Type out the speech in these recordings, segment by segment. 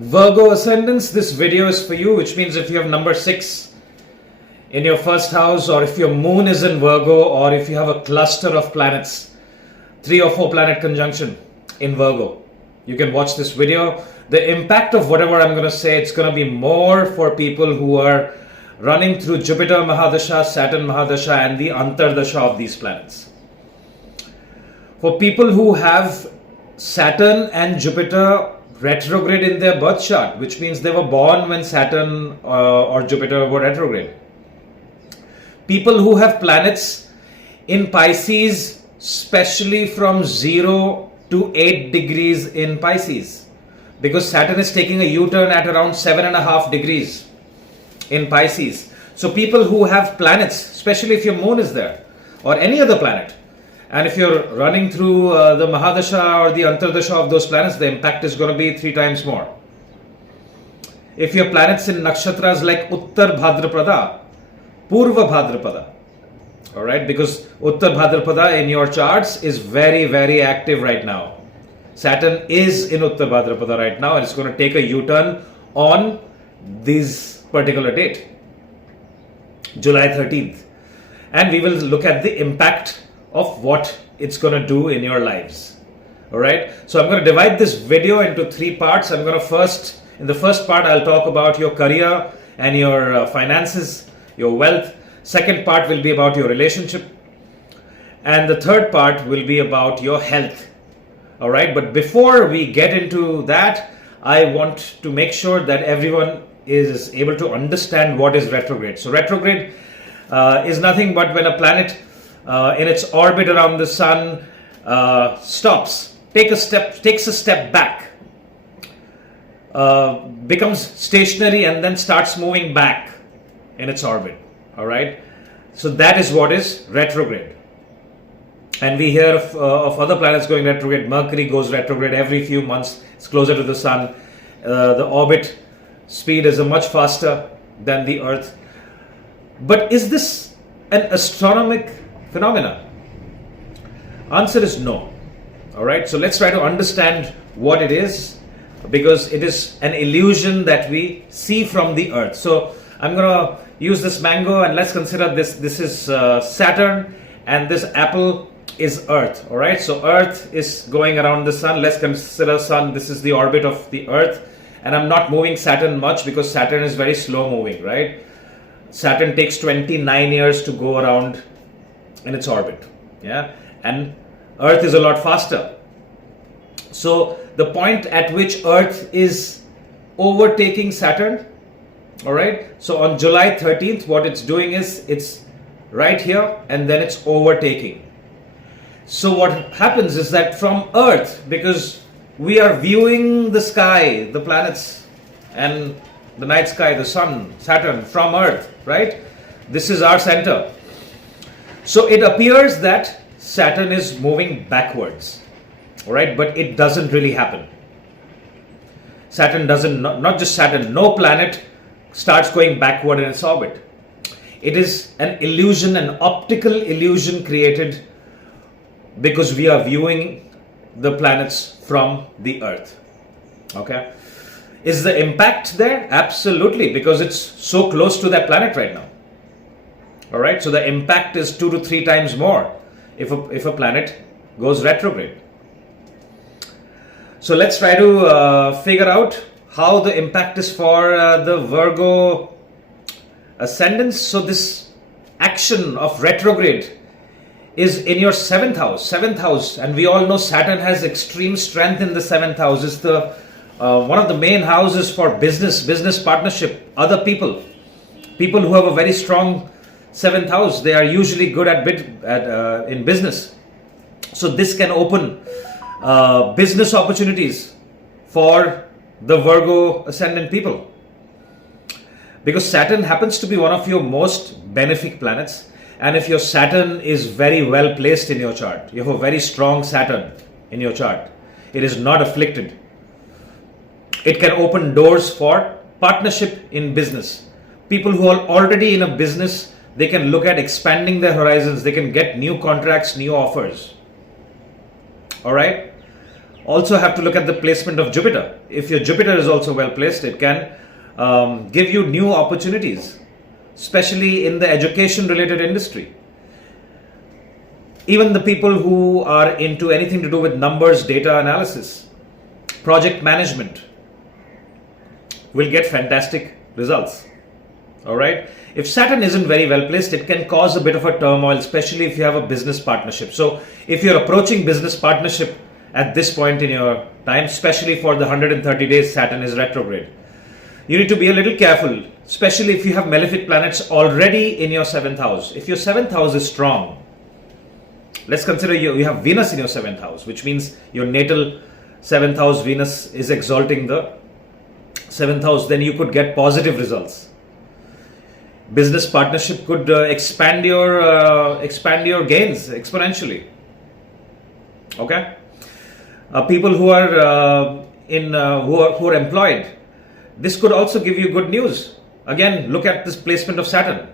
Virgo Ascendants, this video is for you, which means if you have number 6 in your first house, or if your moon is in Virgo, or if you have a cluster of planets, 3 or 4 planet conjunction in Virgo, you can watch this video. The impact of whatever I'm going to say, it's going to be more for people who are running through Jupiter Mahadasha, Saturn Mahadasha, and the Antardasha of these planets. For people who have Saturn and Jupiter retrograde in their birth chart, which means they were born when Saturn or Jupiter were retrograde. People who have planets in Pisces, especially from 0 to 8 degrees in Pisces, because Saturn is taking a U-turn at around 7.5 degrees in Pisces. So people who have planets, especially if your moon is there or any other planet, and if you're running through the Mahadasha or the Antardasha of those planets, the impact is going to be 3 times more. If your planets in nakshatras like Uttar Bhadrapada, Purva Bhadrapada, alright, because Uttar Bhadrapada in your charts is very, very active right now. Saturn is in Uttar Bhadrapada right now, and it's going to take a U-turn on this particular date, July 13th. And we will look at the impact of what it's going to do in your lives. Alright, so I'm going to divide this video into 3 parts. I'm going to in the first part, I'll talk about your career and your finances, your wealth. Second part will be about your relationship. And the third part will be about your health. Alright, but before we get into that, I want to make sure that everyone is able to understand what is retrograde. So retrograde is nothing but when a planet in its orbit around the sun stops, takes a step back, becomes stationary, and then starts moving back in its orbit. All right, so that is what is retrograde. And we hear of other planets going retrograde. Mercury goes retrograde every few months. It's closer to the sun. The orbit speed is much faster than the Earth. But is this an astronomic phenomena? Answer is no. Alright, so let's try to understand what it is, because it is an illusion that we see from the Earth. So I'm going to use this mango, and let's consider this is Saturn, and this apple is Earth. Alright, so Earth is going around the sun. Let's consider sun. This is the orbit of the Earth, and I'm not moving Saturn much because Saturn is very slow moving, right? Saturn takes 29 years to go around in its orbit, yeah, and Earth is a lot faster. So the point at which Earth is overtaking Saturn, all right, so on July 13th, what it's doing is it's right here, and then it's overtaking. So what happens is that from Earth, because we are viewing the sky, the planets and the night sky, the sun, Saturn from Earth, right? This is our center. So it appears that Saturn is moving backwards, all right, but it doesn't really happen. Saturn doesn't, not just Saturn, no planet starts going backward in its orbit. It is an illusion, an optical illusion created because we are viewing the planets from the Earth. Okay. Is the impact there? Absolutely, because it's so close to that planet right now. Alright, so the impact is 2 to 3 times more if a planet goes retrograde. So let's try to figure out how the impact is for the Virgo ascendants. So this action of retrograde is in your 7th house, and we all know Saturn has extreme strength in the 7th house. It's the one of the main houses for business partnership, other people who have a very strong 7th house. They are usually good in business. So this can open business opportunities for the Virgo ascendant people, because Saturn happens to be one of your most benefic planets. And if your Saturn is very well placed in your chart, you have a very strong Saturn in your chart, it is not afflicted, it can open doors for partnership in business. People who are already in a business, they can look at expanding their horizons. They can get new contracts, new offers. All right. Also have to look at the placement of Jupiter. If your Jupiter is also well placed, it can give you new opportunities, especially in the education related industry. Even the people who are into anything to do with numbers, data analysis, project management will get fantastic results. All right. If Saturn isn't very well placed, it can cause a bit of a turmoil, especially if you have a business partnership. So if you're approaching business partnership at this point in your time, especially for the 130 days Saturn is retrograde, you need to be a little careful, especially if you have malefic planets already in your 7th house. If your 7th house is strong, let's consider you have Venus in your 7th house, which means your natal 7th house Venus is exalting the 7th house, then you could get positive results. Business partnership could expand your gains exponentially. Okay, people who are who are employed, this could also give you good news. Again, look at this placement of Saturn.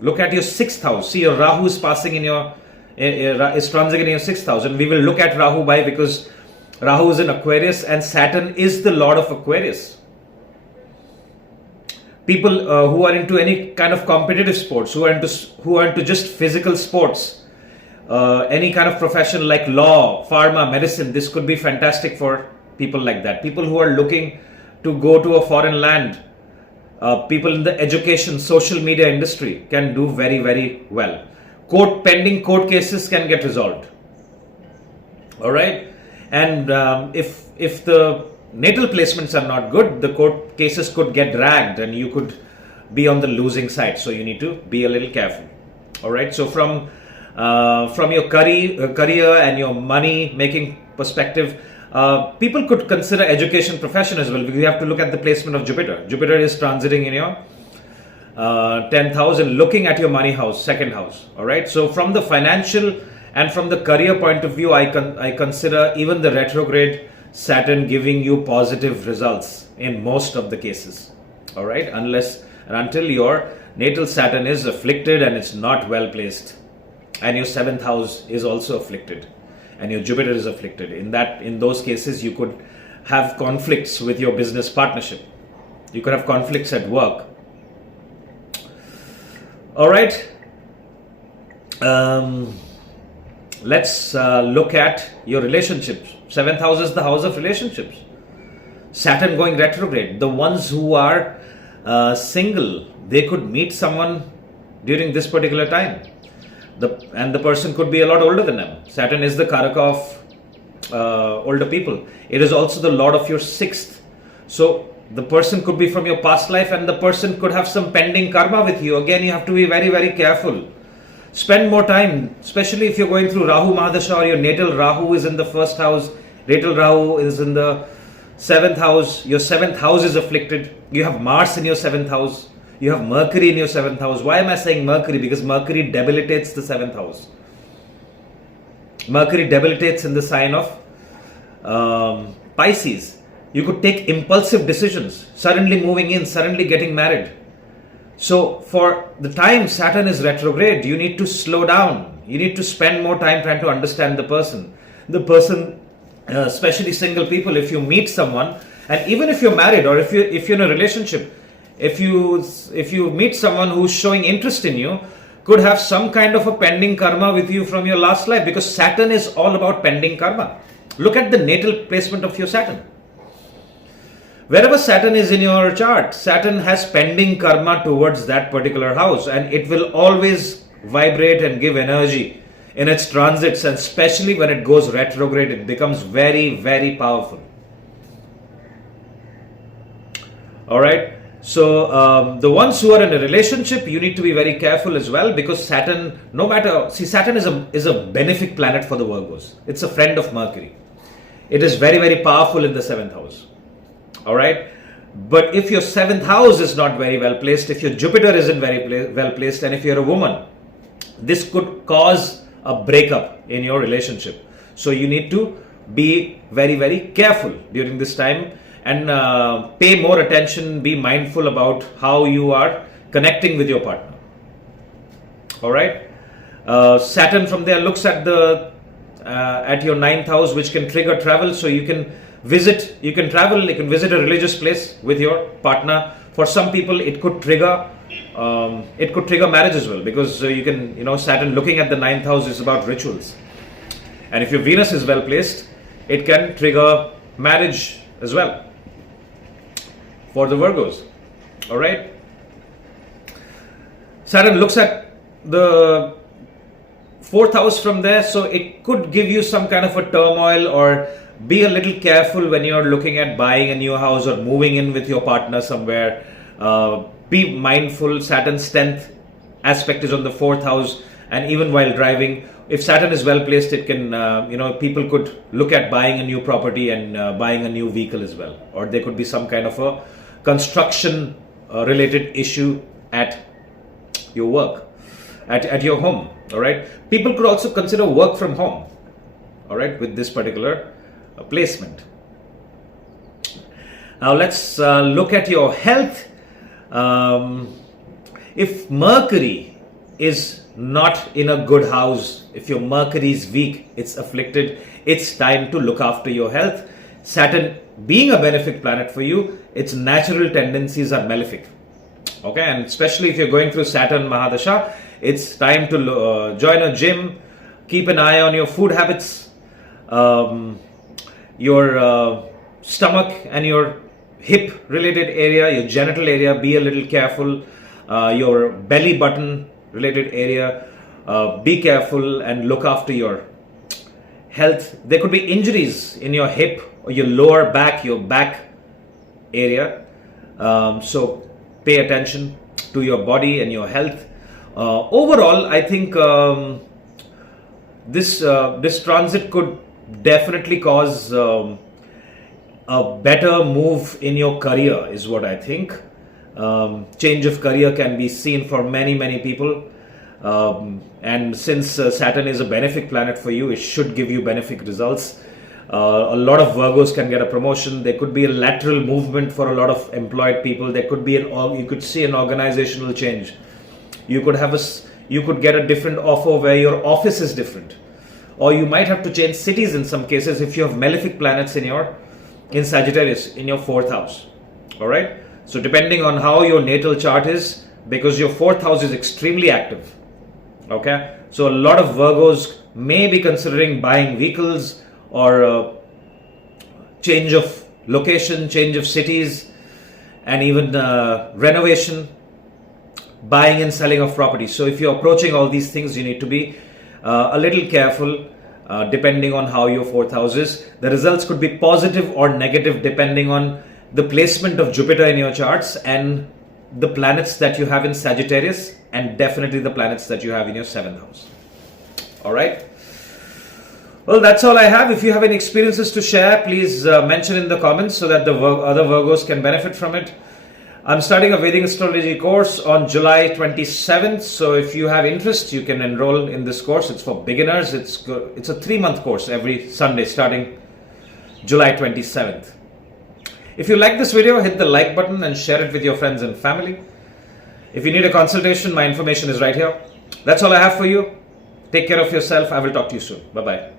Look at your 6th house. See, your Rahu is passing in your is transiting in your 6th house, and we will look at Rahu because Rahu is in Aquarius and Saturn is the Lord of Aquarius. People who are into any kind of competitive sports, who are into just physical sports, any kind of profession like law, pharma, medicine, this could be fantastic for people like that. People who are looking to go to a foreign land, people in the education, social media industry can do very, very well. Pending court cases can get resolved. All right, and if the natal placements are not good, the court cases could get dragged and you could be on the losing side. So you need to be a little careful. All right. So from your career and your money making perspective, people could consider education profession as well. We have to look at the placement of Jupiter. Jupiter is transiting in your 10th house and looking at your money house, 2nd house. All right. So from the financial and from the career point of view, I consider even the retrograde Saturn giving you positive results in most of the cases. All right, unless and until your natal Saturn is afflicted and it's not well placed, and your 7th house is also afflicted, and your Jupiter is afflicted. In those cases, you could have conflicts with your business partnership. You could have conflicts at work. All right. Let's look at your relationships. 7th house is the house of relationships. Saturn going retrograde. The ones who are single, they could meet someone during this particular time. The person could be a lot older than them. Saturn is the Karaka of older people. It is also the Lord of your 6th. So the person could be from your past life, and the person could have some pending karma with you. Again, you have to be very, very careful. Spend more time, especially if you're going through Rahu Mahadasha or your natal Rahu is in the 1st house, natal Rahu is in the 7th house, your 7th house is afflicted, you have Mars in your 7th house, you have Mercury in your 7th house. Why am I saying Mercury? Because Mercury debilitates the 7th house. Mercury debilitates in the sign of Pisces. You could take impulsive decisions, suddenly moving in, suddenly getting married. So for the time Saturn is retrograde, you need to slow down. You need to spend more time trying to understand the person. The person, especially single people, if you meet someone, and even if you're married or if you're in a relationship, if you meet someone who's showing interest in you, could have some kind of a pending karma with you from your last life, because Saturn is all about pending karma. Look at the natal placement of your Saturn. Wherever Saturn is in your chart, Saturn has pending karma towards that particular house, and it will always vibrate and give energy in its transits, and especially when it goes retrograde, it becomes very, very powerful. All right. So the ones who are in a relationship, you need to be very careful as well, because Saturn, Saturn is a benefic planet for the Virgos. It's a friend of Mercury. It is very, very powerful in the 7th house. All right. But if your 7th house is not very well placed, if your Jupiter isn't very well placed, and if you're a woman, this could cause a breakup in your relationship. So you need to be very, very careful during this time, and pay more attention, be mindful about how you are connecting with your partner. All right. Saturn from there looks at the at your 9th house, which can trigger travel. So you can travel, you can visit a religious place with your partner. For some people, it could trigger marriage as well, because Saturn looking at the 9th house is about rituals. And if your Venus is well placed, it can trigger marriage as well for the Virgos. All right. Saturn looks at the 4th house from there, so it could give you some kind of a turmoil, or be a little careful when you're looking at buying a new house or moving in with your partner somewhere. Be mindful. Saturn's 10th aspect is on the 4th house, and even while driving, if Saturn is well placed, it can people could look at buying a new property and buying a new vehicle as well, or there could be some kind of a construction related issue at your work, at your home. All right, people could also consider work from home, all right, with this particular placement. Now let's look at your health. If Mercury is not in a good house, if your Mercury is weak, it's afflicted, it's time to look after your health. Saturn being a benefic planet for you, its natural tendencies are malefic. Okay, and especially if you're going through Saturn Mahadasha, it's time to join a gym, keep an eye on your food habits, your stomach and your hip related area, your genital area, be a little careful, your belly button related area, be careful and look after your health. There could be injuries in your hip or your lower back, your back area. So pay attention to your body and your health. Overall, I think this transit could definitely cause a better move in your career, is what I think. Change of career can be seen for many people. And since Saturn is a benefic planet for you, it should give you benefic results. A lot of Virgos can get a promotion. There could be a lateral movement for a lot of employed people. There could be you could see an organizational change. You could get a different offer where your office is different, or you might have to change cities in some cases if you have malefic planets in Sagittarius in your 4th house. All right. So depending on how your natal chart is, because your 4th house is extremely active. Okay. So a lot of Virgos may be considering buying vehicles, or change of location, change of cities, and even renovation, buying and selling of property. So if you're approaching all these things, you need to be a little careful depending on how your 4th house is. The results could be positive or negative depending on the placement of Jupiter in your charts and the planets that you have in Sagittarius, and definitely the planets that you have in your 7th house. All right. Well, that's all I have. If you have any experiences to share, please mention in the comments so that the other Virgos can benefit from it. I'm starting a Vedic Astrology course on July 27th. So if you have interest, you can enroll in this course. It's for beginners. It's a 3-month course every Sunday starting July 27th. If you like this video, hit the like button and share it with your friends and family. If you need a consultation, my information is right here. That's all I have for you. Take care of yourself. I will talk to you soon. Bye-bye.